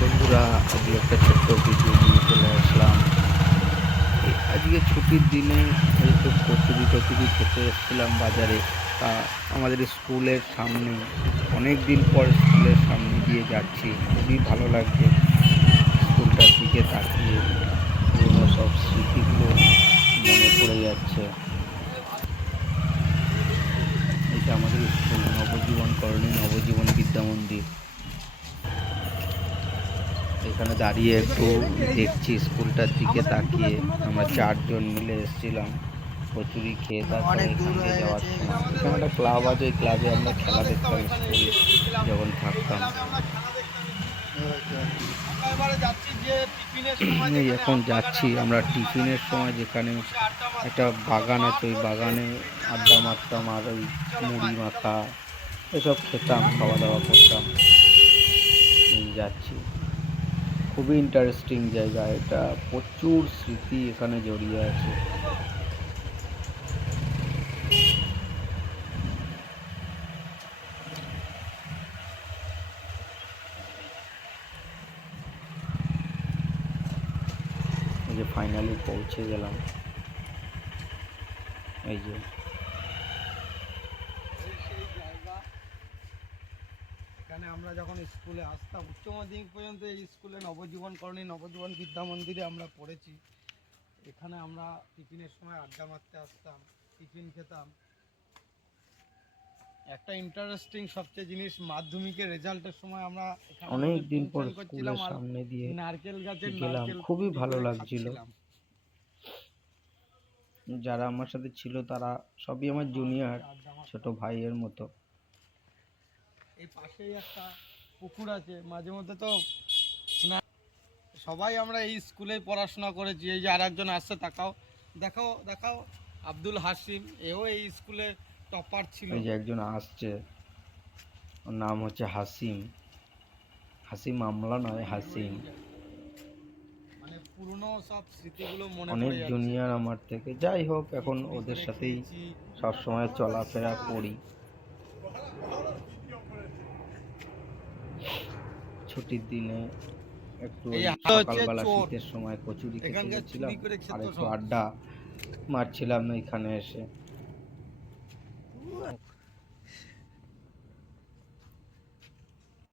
বন্ধুরা, আজকে একটা ছোট্ট ভিডিও নিয়ে চলে আসলাম। আজকে ছুটির দিনে এই তো কচুরি টচুরি খেতে এসেছিলাম বাজারে। তা আমাদের স্কুলের সামনে, অনেক দিন পর স্কুলের সামনে দিয়ে যাচ্ছি, খুবই ভালো লাগছে স্কুলটার দিকে তাকিয়ে। পুরোনো সব স্মৃতিগুলো মনে পড়ে যাচ্ছে। এটা আমাদের স্কুল, নবজীবন কলোনি, নবজীবন বিদ্যা মন্দির। এখানে দাঁড়িয়ে একটু দেখছি স্কুলটার দিকে তাকিয়ে। আমরা 4 জন মিলে এসেছিলাম কচুরি খেয়ে। তারপরে এখান দিয়ে যাওয়ার সময় এখানে একটা ক্লাব আছে, ওই ক্লাবে আমরা খেলা দেখতাম স্কুলে যখন থাকতাম। এই এখন যাচ্ছি আমরা টিফিনের সময়, যেখানে একটা বাগান আছে, ওই বাগানে আড্ডা মারতাম আর ওই মুড়ি মাখা এসব খেতাম, খাওয়া দাওয়া করতাম। এই যাচ্ছি, খুবই ইন্টারেস্টিং জায়গা এটা, প্রচুর স্মৃতি এখানে জড়িয়ে আছে। এই যে ফাইনালি পৌঁছে গেলাম। এই যে এখানে আমরা যখন স্কুলে আসতাম উচ্চ মাধ্যমিক পর্যন্ত এই স্কুলে নবজীবন কলোনি নবজীবন বিদ্যা মন্দিরে আমরা পড়েছি। এখানে আমরা টিফিনের সময় আড্ডা মারতে আসতাম, টিফিন খেতাম। একটা ইন্টারেস্টিং সবচেয়ে জিনিস, মাধ্যমিকের রেজাল্টের সময় আমরা এখানে অনেক আমাদের দিন পর ফাংশন করছিলাম স্কুলের আর সামনে দিয়ে নারকেল গাছের গেলাম, নারকেল খুবই চুরি ভালো করে লাগছিল। খাচ্ছিলাম। যারা আমার সাথে ছিল তারা সবই আমার জুনিয়র, আড্ডা ছোট মারতাম। ভাইয়ের মতো। এই পাশেই একটা পুকুর আছে, মাঝে মধ্যে তো সবাই আমরা এই স্কুলেই পড়াশোনা করেছি। এই যে আর একজন আসছে, তাকাও, দেখাও দেখাও, আব্দুল হাসিম, এও এই স্কুলে টপার ছিল। এই যে একজন আসছে, ওর নাম হচ্ছে হাসিম। হাসিম আমলা নয়, হাসিম। মানে পুরনো সব স্মৃতিগুলো মনে অনেক পড়ে যাচ্ছে। জুনিয়র আমার থেকে, যাই হোক কি এখন চুরি ওদের করে সাথেই খেয়েছি। সবসময় চলাফেরা করি। ছুটির দিনে একটু এই ওই হচ্ছে সকালবেলা চোর, শীতের সময় কচুরি খেতে এখানকার গেছিলাম, চুরি করে আর খেত একটু সব। আড্ডা মারছিলাম এখানে এসে।